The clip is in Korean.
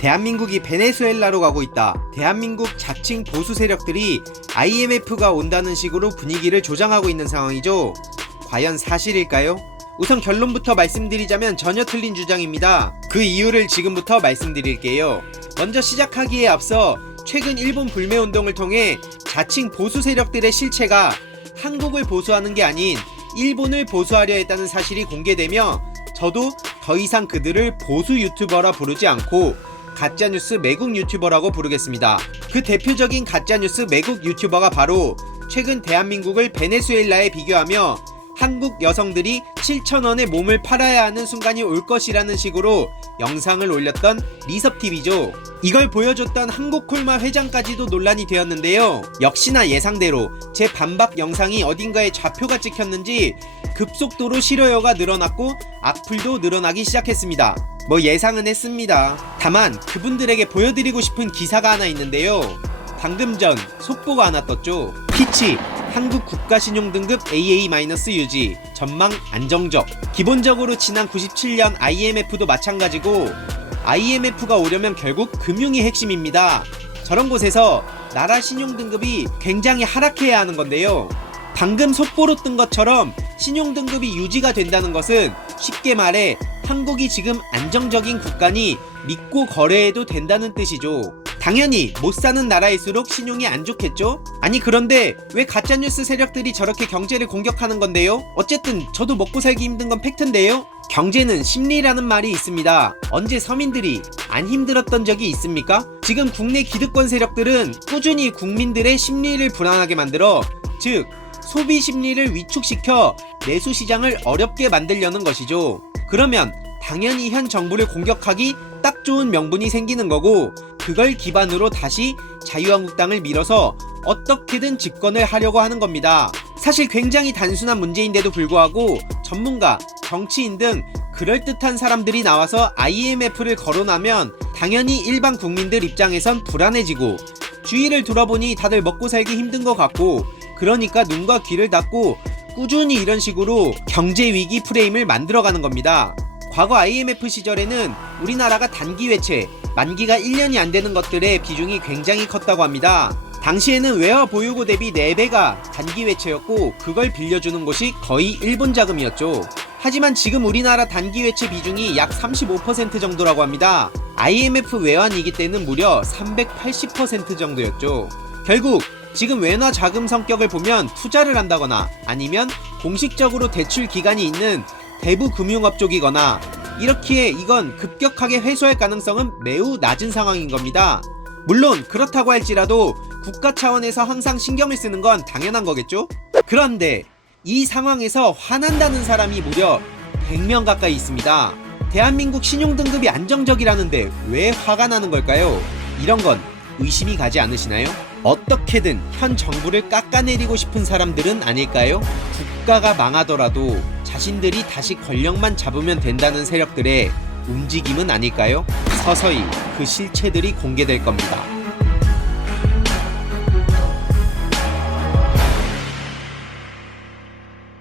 대한민국이 베네수엘라로 가고 있다. 대한민국 자칭 보수 세력들이 IMF가 온다는 식으로 분위기를 조장하고 있는 상황이죠. 과연 사실일까요? 우선 결론부터 말씀드리자면 전혀 틀린 주장입니다. 그 이유를 지금부터 말씀드릴게요. 먼저 시작하기에 앞서 최근 일본 불매운동을 통해 자칭 보수 세력들의 실체가 한국을 보수하는 게 아닌 일본을 보수하려 했다는 사실이 공개되며 저도 더 이상 그들을 보수 유튜버라 부르지 않고 가짜뉴스 매국 유튜버라고 부르겠습니다. 그 대표적인 가짜뉴스 매국 유튜버가 바로 최근 대한민국을 베네수엘라에 비교하며 한국 여성들이 7,000원에 몸을 팔아야 하는 순간이 올 것이라는 식으로 영상을 올렸던 리섭TV죠. 이걸 보여줬던 한국콜마 회장까지도 논란이 되었는데요. 역시나 예상대로 제 반박 영상이 어딘가에 좌표가 찍혔는지 급속도로 실어요가 늘어났고 악플도 늘어나기 시작했습니다. 뭐 예상은 했습니다. 다만 그분들에게 보여드리고 싶은 기사가 하나 있는데요. 방금 전 속보가 하나 떴죠. 피치 한국 국가신용등급 AA-유지 전망 안정적. 기본적으로 지난 97년 IMF도 마찬가지고 IMF가 오려면 결국 금융이 핵심입니다. 저런 곳에서 나라 신용등급이 굉장히 하락해야 하는 건데요. 방금 속보로 뜬 것처럼 신용등급이 유지가 된다는 것은 쉽게 말해 한국이 지금 안정적인 국가니 믿고 거래해도 된다는 뜻이죠. 당연히 못 사는 나라일수록 신용이 안 좋겠죠? 아니 그런데 왜 가짜뉴스 세력들이 저렇게 경제를 공격하는 건데요? 어쨌든 저도 먹고 살기 힘든 건 팩트인데요? 경제는 심리라는 말이 있습니다. 언제 서민들이 안 힘들었던 적이 있습니까? 지금 국내 기득권 세력들은 꾸준히 국민들의 심리를 불안하게 만들어 즉 소비 심리를 위축시켜 내수 시장을 어렵게 만들려는 것이죠. 그러면 당연히 현 정부를 공격하기 딱 좋은 명분이 생기는 거고 그걸 기반으로 다시 자유한국당을 밀어서 어떻게든 집권을 하려고 하는 겁니다. 사실 굉장히 단순한 문제인데도 불구하고 전문가, 정치인 등 그럴듯한 사람들이 나와서 IMF를 거론하면 당연히 일반 국민들 입장에선 불안해지고 주위를 돌아보니 다들 먹고 살기 힘든 것 같고 그러니까 눈과 귀를 닫고 꾸준히 이런 식으로 경제위기 프레임을 만들어가는 겁니다. 과거 IMF 시절에는 우리나라가 단기 외채, 만기가 1년이 안 되는 것들의 비중이 굉장히 컸다고 합니다. 당시에는 외화 보유고 대비 4배가 단기 외채였고 그걸 빌려주는 곳이 거의 일본 자금이었죠. 하지만 지금 우리나라 단기 외채 비중이 약 35% 정도라고 합니다. IMF 외환위기 때는 무려 380% 정도였죠. 결국 지금 외화 자금 성격을 보면 투자를 한다거나 아니면 공식적으로 대출 기간이 있는 대부 금융업 쪽이거나 이렇기에 이건 급격하게 회수할 가능성은 매우 낮은 상황인 겁니다. 물론 그렇다고 할지라도 국가 차원에서 항상 신경을 쓰는 건 당연한 거겠죠? 그런데 이 상황에서 화난다는 사람이 무려 100명 가까이 있습니다. 대한민국 신용등급이 안정적이라는데 왜 화가 나는 걸까요? 이런 건 의심이 가지 않으시나요? 어떻게든 현 정부를 깎아내리고 싶은 사람들은 아닐까요? 국가가 망하더라도 자신들이 다시 권력만 잡으면 된다는 세력들의 움직임은 아닐까요? 서서히 그 실체들이 공개될 겁니다.